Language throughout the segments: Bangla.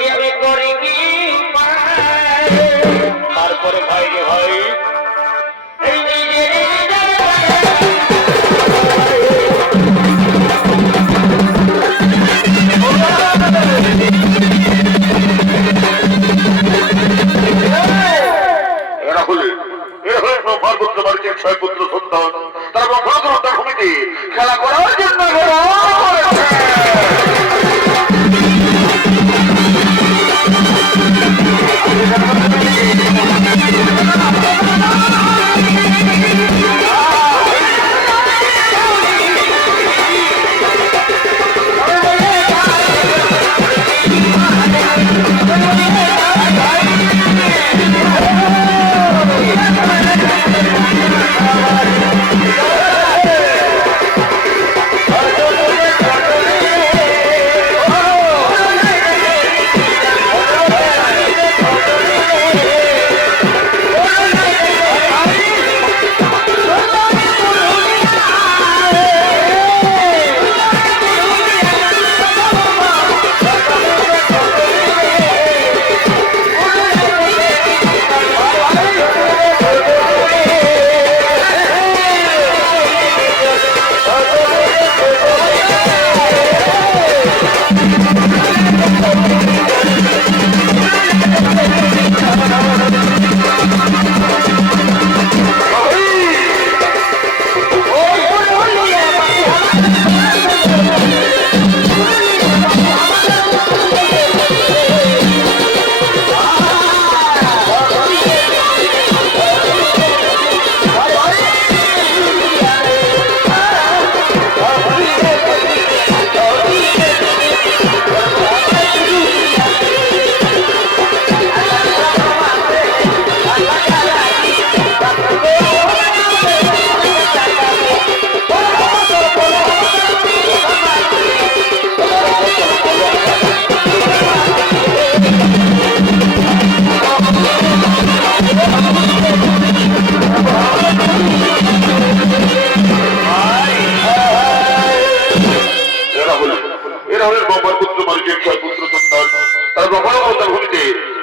ওই আমি করি কি তারপরে ভাই রে ভাই পুত্র সন্তান তারা ব্রহ্মপুত্র ভূমিতে খেলা করার জন্য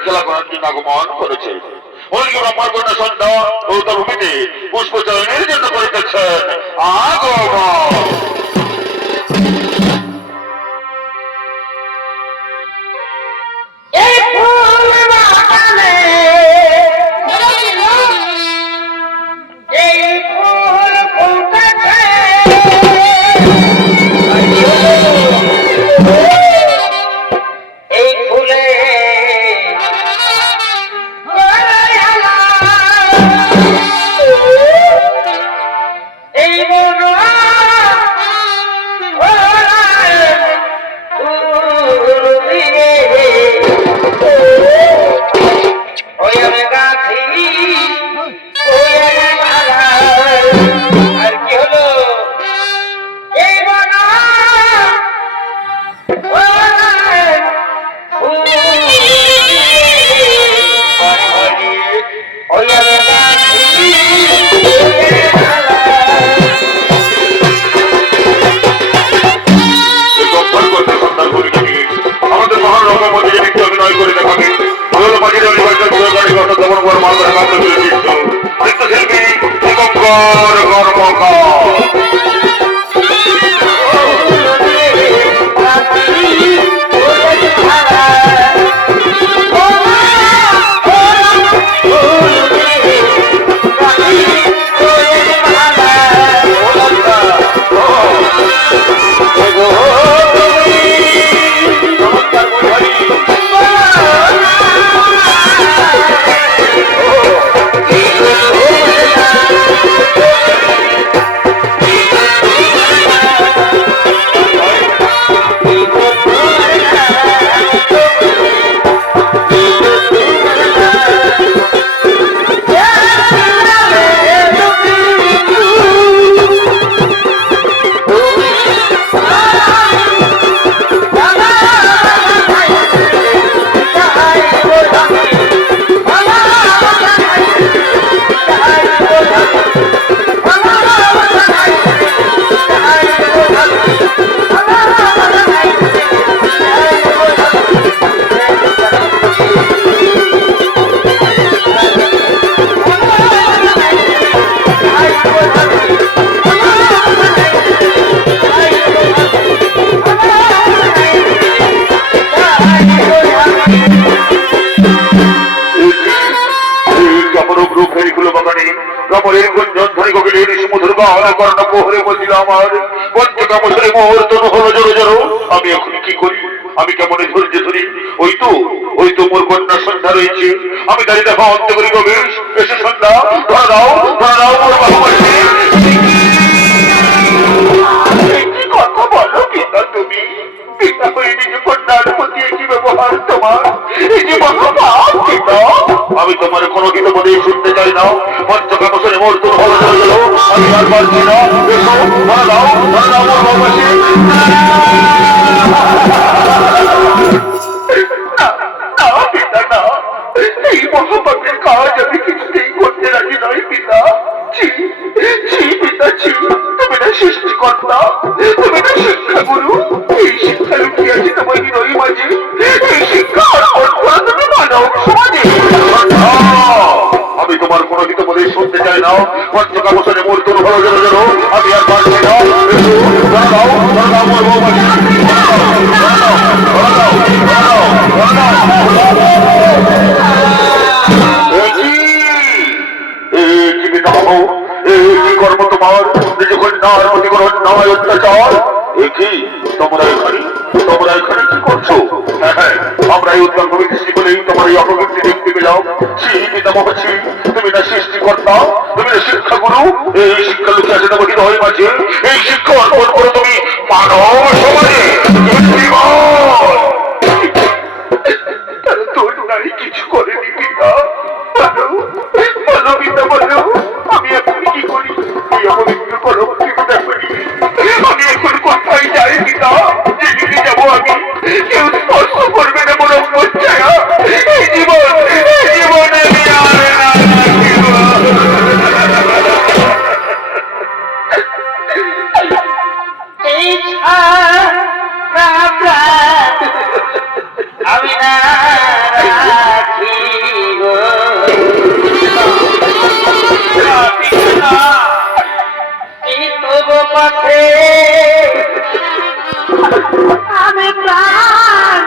খেলা করার জন্য আগমন করেছে। ব্রহ্মার সন্ধ্যা ও তার ভূমিতে পুষ্প চয়নের জন্য করিতেছেন আগমন। গান কর্ণ কোহরে বলছিল আমার পঞ্চকামসরে মোহর তনু হলো জোরো জোরো। আমি এখন কি করি? আমি কেমন ধৈর্য ধরি? ওই তো মোর কন্যা সন্ধ্যা রয়েছে। আমি দাঁড়িয়ে দেখো অন্ত করি গবেশ এসে সন্ধ্যা ধরা দাও মোর বাহুবাসী। কথা বলো পিতা, তুমি পিতা হয়ে নিজে কন্যার প্রতি কি ব্যবহার তোমার? এই যে মহাপাপ পিতা। আমি তোমার কোনো কিছু বলে শুনতে চাই না। পঞ্চকামসরে মোর তনু হলো জোরো জোরো। আমি আর পারছি না। এসো ধরা দাও মোর বাহুবাসী। এই মহাপাপের কাজ আমি কিছুতেই করতে রাজি নই পিতা। পিতা তুমি না সৃষ্টিকর্তা, তুমি না শিক্ষা গুরু। এই শিক্ষা লুকিয়ে আছে তোমার হৃদয় মাঝে। এই শিক্ষা অর্পণ করা তুমি মানব সমাজে। আমি তোমার কোনো কিছু বলে শুনতে চাই না। পঞ্চকামসরে মোর তনু হলো জোরো জোরো। আমি আর পারছি না। ধরা দাও মোর বাহুবাসী। কর্ম তোমার নিজ কন্যার প্রতি কোনো অন্যায় অত্যাচার? কি তোমরা এখানে কি করছো? হ্যাঁ, আমরা এই উদ্যান কবি দৃষ্টি বলেই তোমার এই অপকীর্তি দেখতে পেলাম। পিতামহী, তুমি না সৃষ্টিকর্তা, তুমি না শিক্ষাগুরু। এই শিক্ষা লুকিয়ে আছে তোমার হৃদয় মাঝে। এই শিক্ষা অর্পণ করো তুমি মানব সমাজে। তারা তোর নারী কিছু করেনি পিতা। বলো পিতা বলো, আমি এখন কি করি? এই অপবিত্র কলম আমি এখন কোথায় যাই পিতা? যেদিকে যাবো আমি কেউ স্পর্শ করবে না বরং ছায়া। এই জীবনে আমি আর আমি না পথে আমি প্রাণ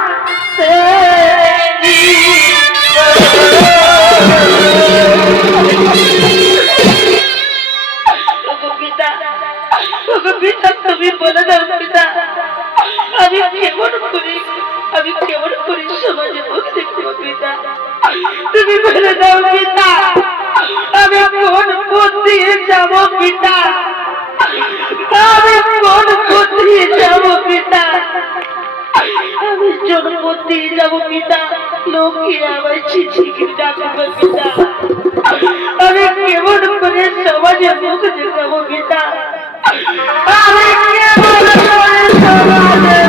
পিতা, তুমি বলে দাও পিতা, আমি কেমন করি সমাজে মুখ দেখব পিতা? তুমি বলে দাও পিতা, আমি কোন পথ দিয়ে যাব পিতা? আমি কোন পথ দিয়ে যাব পিতা? আমি জনপথ দিয়ে যাব পিতা। লোকে আমায় ছিছি ডাকবে পিতা। আমি কেমন করে সমাজে মুখ দেখাবো পিতা? আমি কেমন করে সমাজে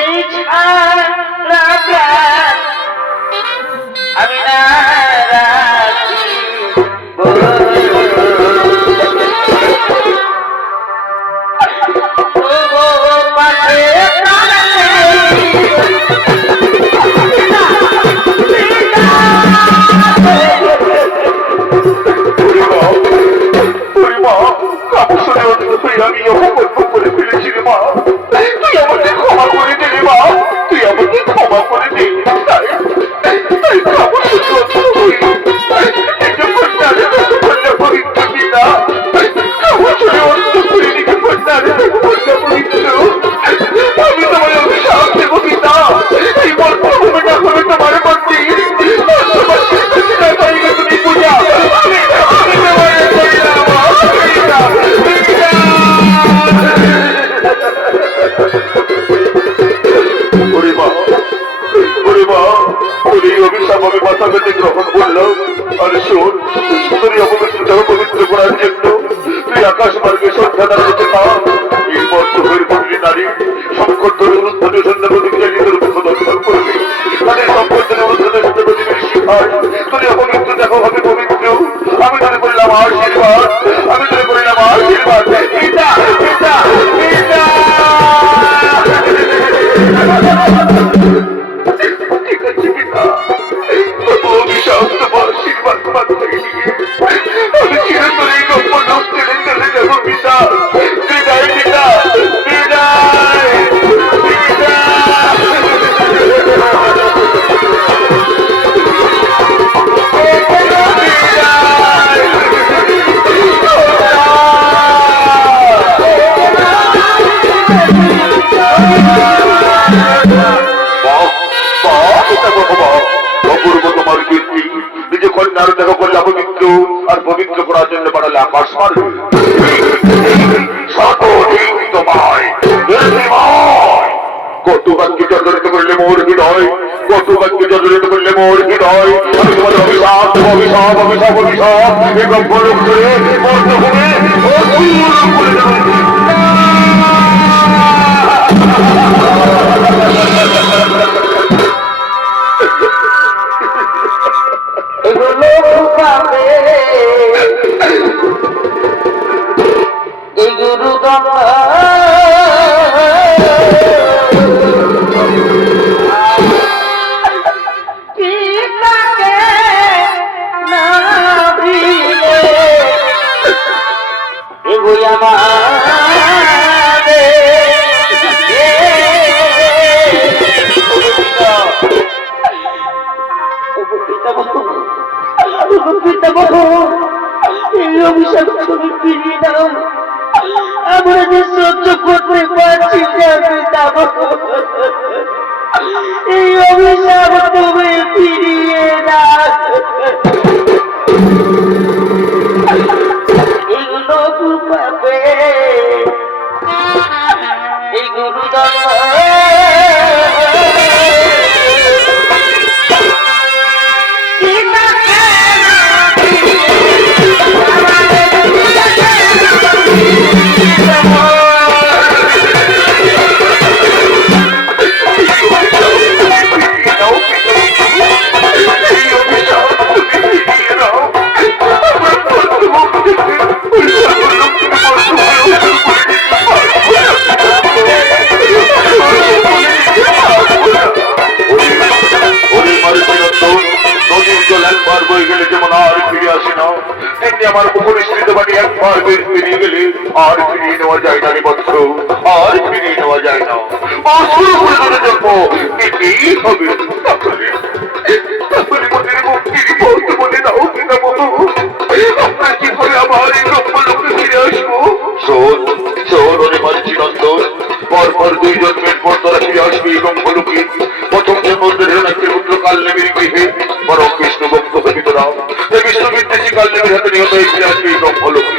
এই ছাড়া আমি না আমি অপকর্ম করে ফেলেছি রে মা। তুই আমাকে ক্ষমা করে দে রে মা, তুই আমাকে ক্ষমা করে দে। পবিত্র পিতা আমি তোমার অভিশাপ দেব পিতা। এই বর্তমানটা করে তোমার মন্দির তুমি পূজা অভিশাপ আমি মাথা পেতে গ্রহণ করলাম। আর শোন, তোর অপবিত্রতাকে পবিত্র করার জন্য তুই আকাশ মার্গে সন্ধ্যা দাঁড়াতে থাক। এই বর্ষ হয়ে পড়লি নারী সংকট ধরে উন্নতি সন্ধ্যা প্রতিক্রিয়া নিজের মুখ দর্শন করবে। তাদের সম্পর্কের অনুষ্ঠিত সন্ধ্যা প্রতিবেশ শিখায় তোর অপবিত্র দেখো হবে পবিত্র। আমি তোরে করলাম আশীর্বাদ, আমি তোরে করলাম আশীর্বাদ। পিতা পিতা পিতা ঠিক আছে পিতা, অভিশাপ তোমার আশীর্বাদ মাথায় নিয়ে আমি চিরতরে গপ্প লোক ছেড়ে চলে যাবো পিতা। বিদায় পিতা, বিদায় বিদায়। কীর্তি নিজে কন্যার দেখা করলে অপবিত্র, আর পবিত্র করার জন্য পাঠালে আকাশ মার্গে। তোমায় কত বাক্যে জর্জরিত করলে মোর হৃদয়, কত বাক্যে জর্জরিত করলে মোর হৃদয়। আমি তোমাদের অভিশাপ অভিশাপ অভিশাপ অভিশাপ এই গল্প করে বর্তমানে করে দেব। এগুলো ঢুকাবে এই গুরু গঙ্গা অভিশাপ তুমি ফিরিয়ে দাও, আমরা যে সহ্য করতে পারছি না পিতামহ, এই অভিশাপ তুমি ফিরিয়ে দাও। এগুলো পাবে এই গুরুদল আমার উপনিষ্ঠিত বাড়ি একবার ফিরিয়ে গেলে আর ফিরিয়ে নেওয়া যায় না রে বৎস, আর ফিরিয়ে নেওয়া যায় না। অসুর পরিবারের জন্ম এটাই হবে। তারপরে মনের মুক্তির পথ বলে দাও পিতামহ, আমরা কিভাবে আবার এই ব্রহ্মলোকে ফিরে আসবো? শোন শোন ওরে মাঝি নন্দন, পরপর 2 জন্মের পর তোরা ফিরে আসবি এই ব্রহ্মলোকে। প্রথম জন্মের হিরণ্যের পুত্র কালনেমির গৃহে বরং বিষ্ণু ভক্ত হবি তোরা। বিষ্ণু বিদ্বেষী কালনেমির হাতে নিহত হয়ে ফিরে আসবি এই ব্রহ্মলোকে।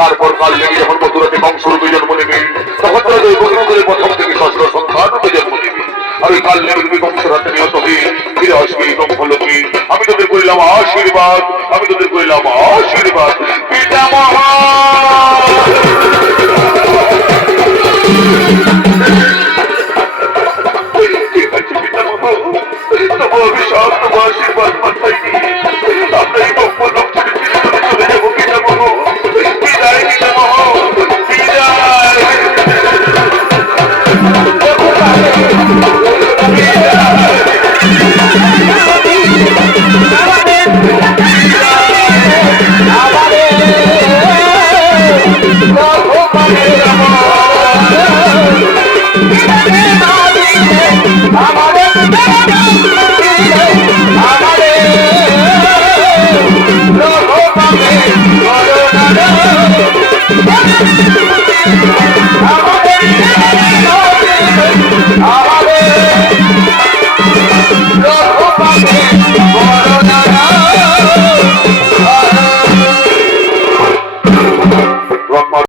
তারপর কালনেমি যখন মথুরাতে কংসরূপে জন্ম নেবে, তখন তোরা দৈব করে প্রথম থেকে সহস্র সন্তানরূপে জন্ম নেবে। আর ওই কালনেমির কংসের হাতে নিহত হয়ে ফিরে আসবি এই ব্রহ্মলোকে। আমি তোদের কইলাম আশীর্বাদ, আমি তোদের কইলাম আশীর্বাদ পিতামহ। ঠিক আছে পিতামহ, তবু অভিশাপ তবু আশীর্বাদ মাথায় নিয়ে আমরা এই ব্রহ্মলোক ছেড়ে চলে যাবো পিতামহ। বিদায় পিতামহ, বিদায়। আমাদের